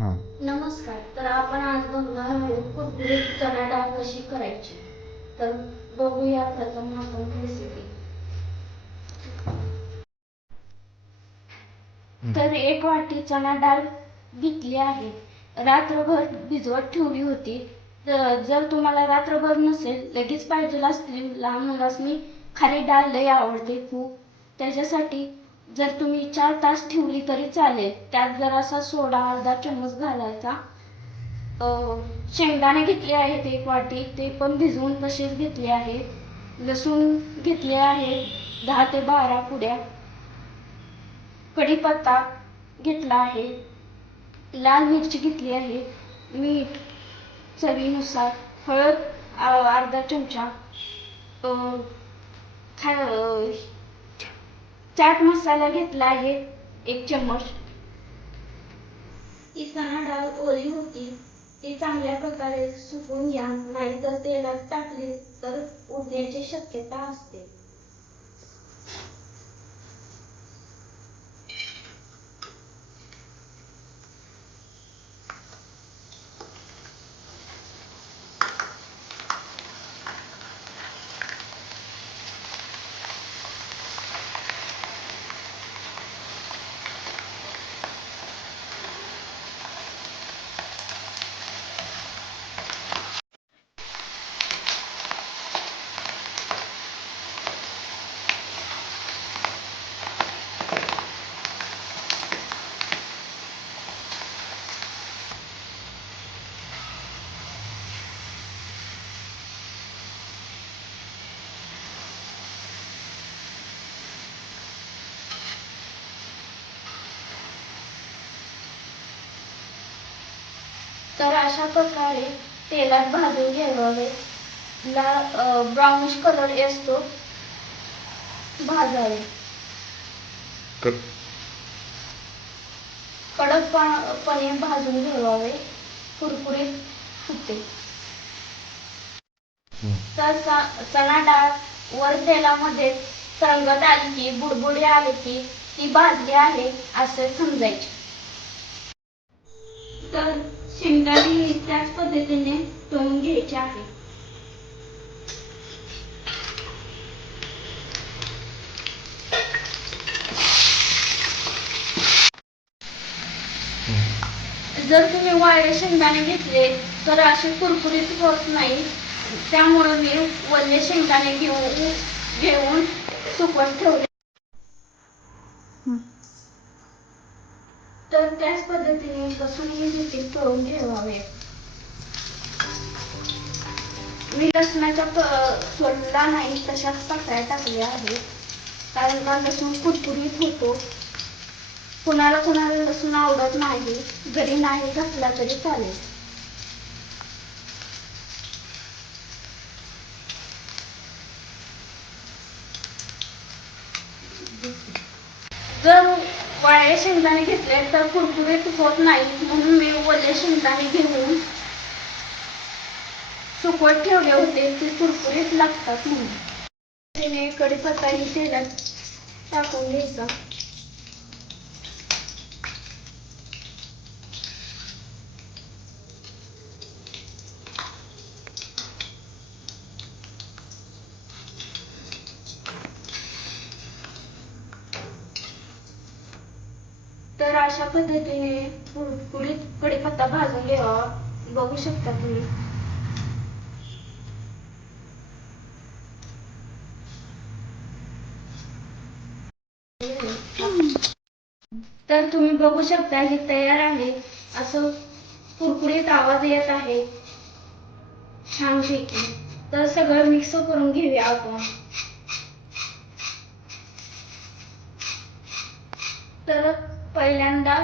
नमस्कार. तर आपण आज बघणार आहोत कुरकुरीत चणा डाळ कशी करायची? तर बघूया प्रथम आपण रेसिपी तर एक वाटी चणा डाळ घेतली आहे. रात्रभर भिजवत ठेवली होती. तर जर तुम्हाला रात्रभर नसेल लगेच पाहिजे असतील लहान मुलासनी खारी डाळ लई आवडते खूप. त्याच्यासाठी जर तुम्ही चार तास ठेवली तरी चालेल. त्यात जरासा सोडा अर्धा चम्मच घालायचा शेंगदाणे घेतले आहेत एक वाटी ते पण भिजवून तसेच घेतले आहेत. लसूण घेतले आहे दहा ते बारा पुड्या. कढीपत्ता घेतला आहे. लाल मिरची घेतली आहे. मीठ चवीनुसार. हळद अर्धा चमचा. खा चाट मसाला घेतला आहे एक चम्मच. ती चणा डाळ ओली होती. ती चांगल्या प्रकारे सुकून घ्या नाहीतर तेलात टाकली तर उडण्याची शक्यता असते. तर अशा प्रकारे तेलात भाजून घ्यावे. लाल ब्राउनिश कलर असतो भाजावे. कडक पणे भाजून घ्यावे. कुरकुरीत होते. तर चणा डाळ वर तेलामध्ये तरंगत आली की बुडबुडी आली की ती भाजली आहे असे समजायचे. तर शेंगदाणे त्याच पद्धतीने तळून घ्यायचे आहे. जर तुम्ही वाळे शेंगदाणे घेतले तर असे कुरकुरीत होत नाही. त्यामुळे मी वल्ले शेंगदाणे घेऊन घेऊन सुकवत ठेवले. तर त्याच पद्धतीने लसूणही देखील तळून ठेवावे. मी लसणाचा सोडला नाही तशाच पाकळ्या टाकल्या आहेत. कारण का लसूण कुरकुरीत होतो. कुणाला कुणाला लसूण आवडत नाही जरी नाही घातला तरी चालेल. जर वाळे शेंगदाणे घेतले तर कुरकुरीत होत नाही म्हणून मी ओले शेंगदाणे घेऊन सुकवत ठेवले होते. ते कुरकुरीत लागतात म्हणून. त्याने कढीपत्ताही तेलात टाकून घ्यायचा तर अशा पद्धतीने कुरकुरीत कढीपत्ता भाजून घ्यावा. बघू शकता तुम्ही. तर तुम्ही बघू शकता हे तयार आहे. असं कुरकुरीत आवाज येत आहे. छानपैकी. तर सगळं मिक्स करून घेऊया आपण. तर पहिल्यांदा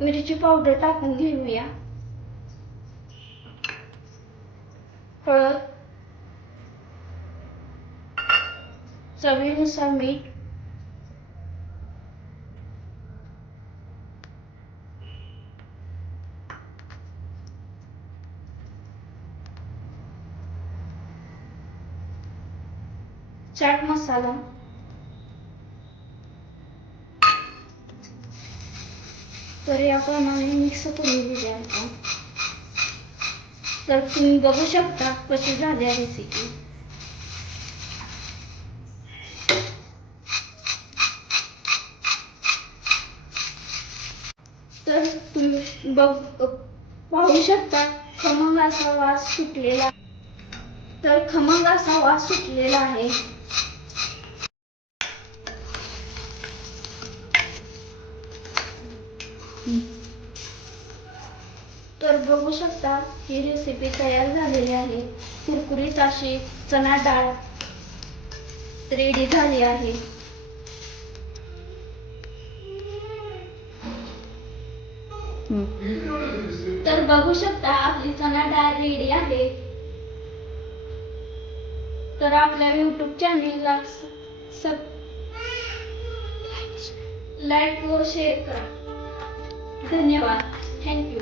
मिरची पावडर टाकून घेऊया. हळद. चवीनुसार मीठ. चाट मसाला. तर याप्रमाणे मिक्स करून घेऊया आपण तर तुम्ही बघू शकता कशी झाली आहे रेसिपी तर तुम्ही बघ पाहू शकता खमंग असा वास सुटलेला तर खमंग असा वास सुटलेला आहे. तर बघू शकता ही रेसिपी तयार झालेली आहे. कुरकुरीत अशी चणा डाळ रेडी झाली आहे. तर बघू शकता आपली चणा डाळ रेडी आहे. तर आपल्या युट्यूब चॅनेलला सब लाईक व शेअर करा. धन्यवाद थँक्यू